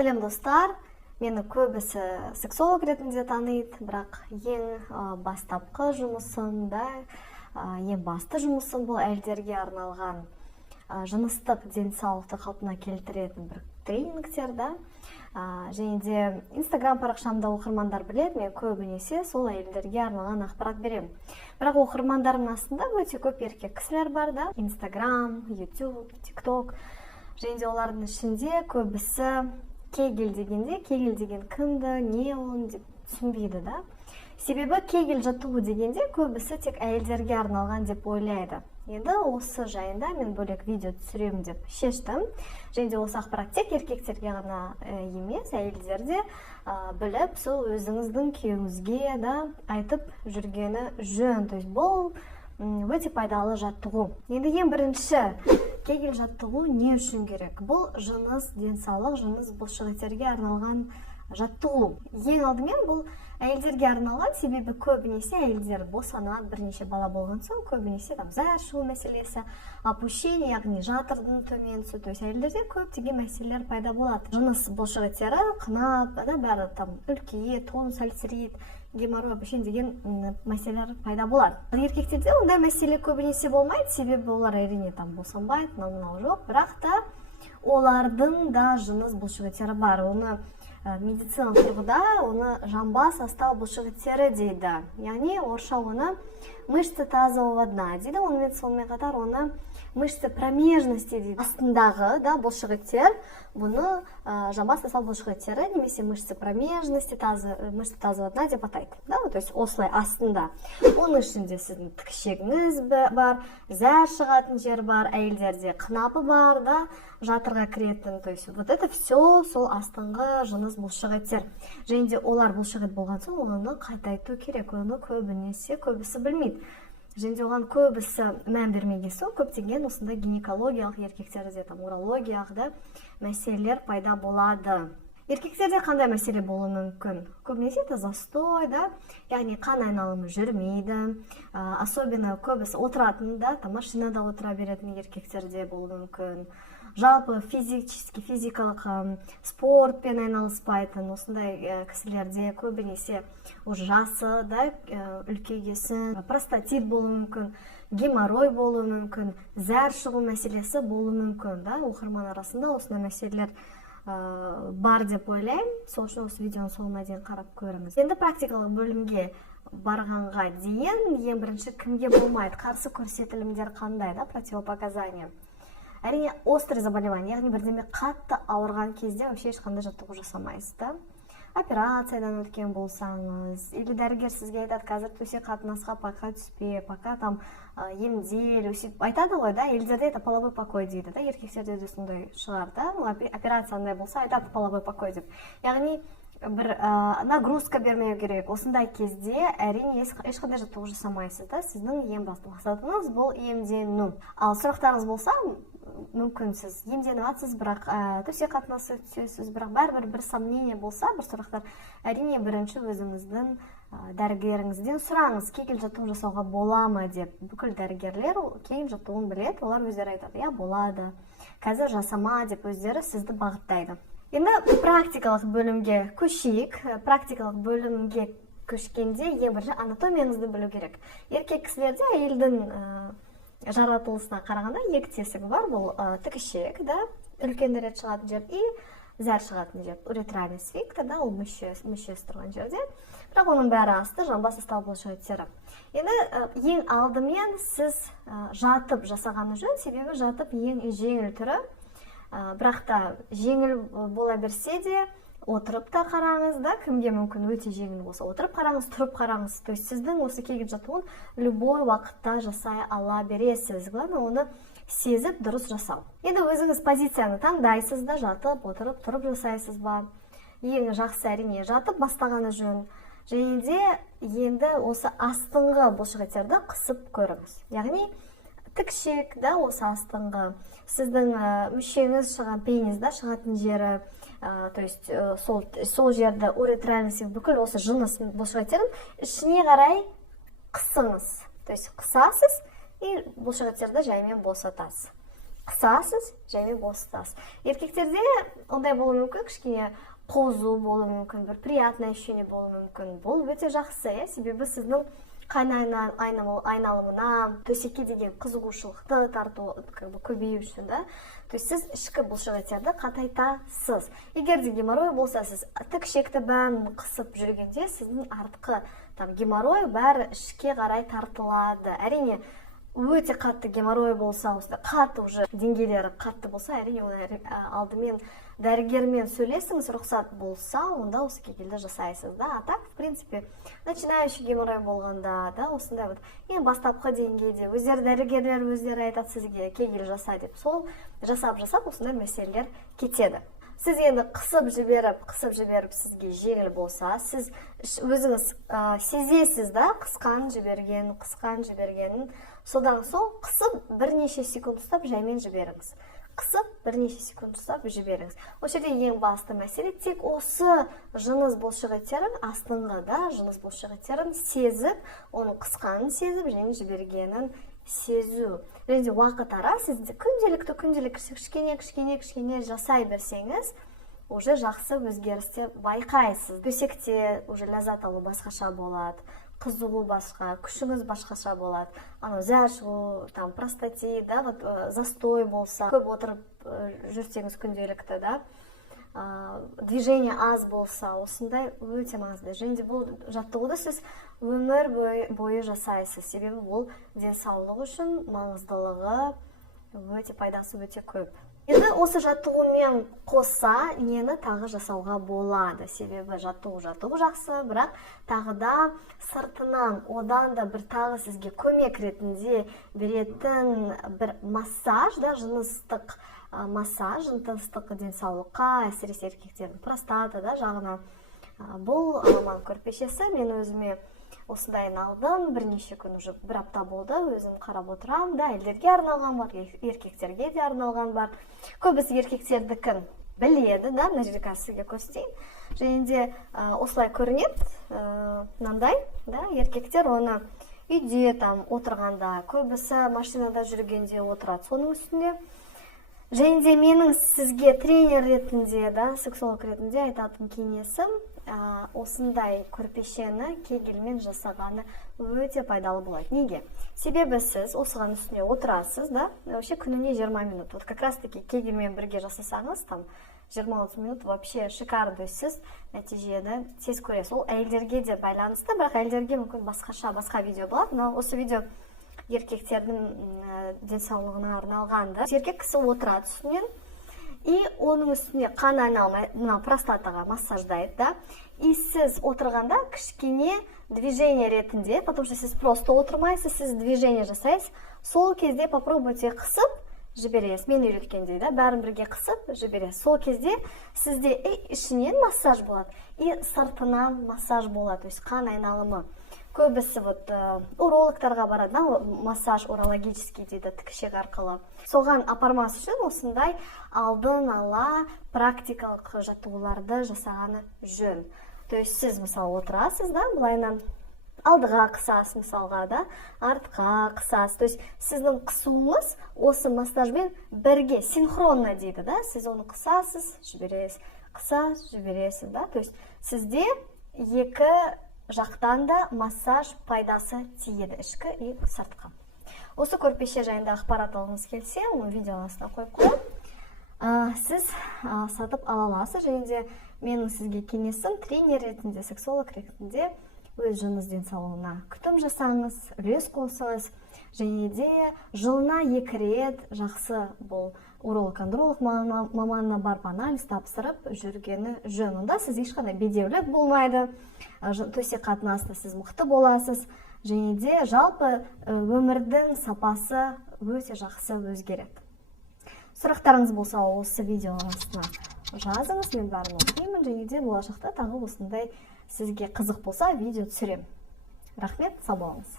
Сәлем достар, мені көбісі сексолог ретінде таниды, бірақ ең бастапқы жұмысым да, ең басты жұмысым бұл әйелдерге арналған жыныстық денсаулықты қалпына келтіретін бір тренингтер да. Және де Instagram парақшамда оқырмандар біледі, мен көбінесе сол әйелдерге арналған ақпарат беремін. Бірақ оқырмандарымның астында өте көп еркек кісілер бар да, Instagram, YouTube, TikTok. Және де олардың ішінде көбісі кегел деген кімді, не оны деп түсінбейді да. Себебі кегел жаттығу дегенде көбісі тек әйелдерге арналған деп ойлайды. Енді осы жайында мен бөлек видео түсіремін деп шештім. Және де осы ақпарат тек еркектерге ғана емес, әйелдер де біліп, сол өзіңіздің күйеуіңізге да айтып жүргені жөн. То есть бұл өте пайдалы жаттығу. Енді ең бірінші кегел жаттығу не үшін керек? Бұл жыныс денсаулық, жыныс бұлшықеттерге арналған жаттығу. Ең алдымен бұл әйелдерге арналған, себебі көбінесе әйелдер босанады, бірнеше бала болған соң, көбінесе зәр шығу мәселесі, опущение, яғни жатырдың төмен түсу, то есть әйелдерде көптеген мәселелер пайда болады. Жыныс бұлшықеттері қынап, бәрі үлкейеді, тонус әлсірейді, геморрой, опущение деген мәселелер пайда болады. Еркектерде ондай мәселе көбінесе болмайды, себебі олар әрине босанбайды, мынау жоқ, бірақ та олардың да жыныс бұлшықеттері бар. Оны медициналық тұрғыда оны жамбас астау бұлшықеттері дейді. Яғни орысша оны мышцы тазового дна дейді. Онымен сонымен қатар оны мышцы промежности дейді. Астындағы бұлшықеттер, бұны жамбас астау бұлшықеттері немесе мышцы промежности, мышцы тазового дна деп атайды. То есть осылай астында. Оның ішінде сіздің тікішегіңіз бар, зәр шығатын жер бар, әйелдерде қынапы бар, жатырға кіретін. То есть вот это все сол астыңғы жыныс бұлшықеттер. Және де олар бұлшықет болған соң оны қайтайту керек. Оны көбісі білмейді. Және де оған көбісі мән бермеген соң көптеген осындай гинекологиялық, еркектерде урологиялық мәселелер пайда болады. Еркектерде қандай мәселе болуы мүмкін? Көбінесе застой, яғни қан айналымы жүрмейді. Особенно көбісі отыратын, машинада отыра беретін еркектерде болуы мүмкін. Жалпы физикалық спортпен айналыспайтын осындай кісілерде көбінесе жасы үлкейгесін, простатит болуы мүмкін, геморрой болуы мүмкін, зәр шығу мәселесі болуы мүмкін. Оқырман арасында осындай мәселелер бар деп ойлаймын. Сол үшін осы видеоның соңына дейін қарап көріңіз. Енді практикалық бөлімге барғанға дейін ең бірінші кімге болмайды, қарсы көрсетілімдер қандай, противопоказания. Әрине, острый заболевание, яғни бірдеме қатты ауырған кезде вообще ешқандай жаттығу жасамайсыз. Операциядан өткен болсаңыз, или дәрігер сізге айтады, қазір төсек қатынасқа пока түспе, пока емдел, айтады ғой, елдерде это половой покой дейді, еркектерде де сондай шығар, операцияндай болса айтады половой покой деп. Яғни бір нагрузка бермеу керек. Осындай кезде әрине ешқандай жаттығу жасамайсыз. Сіздің ең басты мақсатыңыз бұл емдену. Ал сұрақтарыңыз болса, мүмкін сіз емденіп атсыз, бірақ төсек қатынасы түсесіз, бірақ бәрібір бір сомнение болса, бір сұрақтар, әрине бірінші өзіңіздің дәрігеріңізден сұраңыз, кегел жаттығу жасауға бола ма деп. Бүкіл дәрігерлер кегел жаттығуын біледі, олар өздері айтады, болады, қазір жасама деп өздері сізді бағыттайды. Енді практикалық бөлімге көшейік. Практикалық бөлімге көшкенде ең бірінші анатомияңызды білу керек. Еркек кісілерде әйелдің жаратылысына қарағанда екі тесігі бар. Бұл тікішек, үлкен рет шығатын жер, и зәр шығатын жер. Уретральный сфинктер, ол мүшесі тұрған жерде. Бірақ оның бәрі асты, жамбас астау бұлшықеттері. Енді ең алдымен сіз жатып жасағаны жөн, себебі жатып ең жеңіл түрі. Бірақ та жеңіл бола берсе де, отырып та қараңыз, кімге мүмкін өте жеңіл болса, отырып қараңыз, тұрып қараңыз. То есть сіздің осы кегел жаттығуын любой уақытта жасай ала бересіз. Главное, оны сезіп дұрыс жасау. Енді өзіңіз позицияны таңдайсыз да, жатып, отырып, тұрып жасайсыз ба. Ең жақсы әрине жатып бастағаны жөн. Және де енді осы астыңғы бұлшықеттерді қысып көріңіз. Яғни тікішек, осы астыңғы сіздің мүшеңіз шығатын, пенис шығатын жері, то есть сол жерді уретральный сфинктер, бүкіл осы жыныс бұлшықеттерін ішіне қарай қысыңыз. То есть қысасыз и бұлшықеттерді жаймен босатасыз. қысасыз және босатасыз. Еркектерде ондай болуы мүмкін, кішкене қозу болуы мүмкін, бір приятное ощущение болуы мүмкін. Бұл өте жақсы, себебі сіздің қан айналымына, төсекке деген қызығушылықты тарту көбею үшін, да? То есть сіз ішкі бұлшықеттерді қатайтасыз. Егер де геморрой болса, сіз тік ішекті бәрін қысып жүргенде, сіздің артқы геморрой бәрі ішке қарай тартылады. Әрине, өте қатты геморрой болса, қатты уже деңгейлері қатты болса, әрине алдымен дәрігермен сөйлесіңіз, рұқсат болса, онда осы кегелді жасайсыз, да? А так, в принципе, начинающий геморрой болғанда, да, осындай вот ең бастапқы деңгейде өздері дәрігерлер өздері айтады сізге кегел жаса деп, сол жасап осындай мәселелер кетеді. Сіз енді қысып жіберіп сізге жеңіл болса, сіз өзіңіз сезесіз, да, қысқан жібергенін, содан соң қысып бірнеше секунд ұстап жаймен жіберіңіз. Осы жерде ең басты мәселе тек осы жыныс бұлшықеттерін, астыңғыда жыныс бұлшықеттерін сезіп, оның қысқанын сезіп, және жібергенін сезу. Және де уақыт ара сіз күнделікті кішкене жасай берсеңіз, уже жақсы өзгерістер байқайсыз. Төсекте уже ләззат алу басқаша болады, қызығу басқа, күшіңіз басқаша болады. Зәр шығу, простатит, застой болса, көп отырып жүрсеңіз күнделікті, да, движение аз болса, осындай өте маңызды. Және де бұл жаттығуды сіз өмір бойы жасайсыз. Себебі бұл денсаулық үшін маңыздылығы өте пайдасы өте көп. Енді осы жаттығумен қоса нені тағы жасауға болады. Себебі жаттығу жақсы, бірақ тағы да сыртынан одан да бір тағы сізге көмек ретінде беретін бір массаж, да, жыныстық массаж, жыныстық денсаулыққа, әсіресе еркектердің простата, да, жағына. Бұл Аламан көрпешесі, мен өзіме осындайын алдым, бірнеше күн уже бір апта болды, өзім қарап отырам, да, әйелдерге арналған бар, еркектерге де арналған бар. Көбісі еркектердікін біледі, да, мына жерде сізге көрсетейін. Және де осылай көрінеді, мынандай, да, еркектер оны үйде отырғанда, көбісі машинада жүргенде отырады соның үстінде. Және де менің сізге тренер ретінде, да, сексолог ретінде айтатын кеңесім, осындай көрпешені кегельмен жасағаны өте пайдалы болады. Неге? Себебі сіз осыған үстіне отырасыз, да, вообще күніне 20 минут. Вот как раз таки кегельмен бірге жасасаңыз, 20-30 минут вообще шикарный сіз нәтижені тез көресіз. Ол әйелдерге де байланысты, бірақ әйелдерге мүмкін басқа видео болады. Но осы видео еркектердің денсаулығына арналғанды. Еркек кісі отырады үстінен, и оның үстіне қан айналымы простатаға массаждайды, да. И сіз отырғанда кішкене движение ретінде, потому что сіз просто отырмайсыз, сіз движение жасайсыз. Сол кезде попробуйте қысып жібересіз. Мен үйреткендей, да, бәрін бірге қысып жібересіз. Сол кезде сізде ішінен массаж болады, и сыртынан массаж болады, то есть қан айналымы. Көбісі урологтарға барады, массаж урологический дейді, тікішек арқылы. Соған апармас үшін осындай алдын ала практикалық жаттығуларды жасағаны жөн. То есть сіз мысалы отырасыз, да, былайынан алдыға қысасыз, мысалға, да, артқа қысасыз. То есть сіздің қысуыңыз осы массажбен бірге синхронно дейді, да, сіз оны қысасыз, жібересіз, қысасыз, жібересіз, да. То есть сізде екі жақтан да массаж пайдасы тиеді, ішкі и сыртқы. Осы көрпеше жайында ақпарат алғыңыз келсе, оны видео астына қойып қоямын. Сіз сатып ала аласыз, және де менің сізге кеңесім тренер ретінде, сексолог ретінде өз жыныс денсаулығына күтім жасаңыз, үлес қосыңыз, және де жылына 2 рет жақсы бұл уролог-андролог маманына барып анализ тапсырып жүргені жөн. Онда сіз ешқандай бедеулік болмайды, төсек қатынаста сіз мықты боласыз, және де жалпы өмірдің сапасы өте жақсы өзгереді. Сұрақтарыңыз болса, осы видео астына жазыңыз, мен бәрін оқимын, және де болашақта тағы осындай сізге қызық болса видео түсірем. Рахмет, сау болыңыз.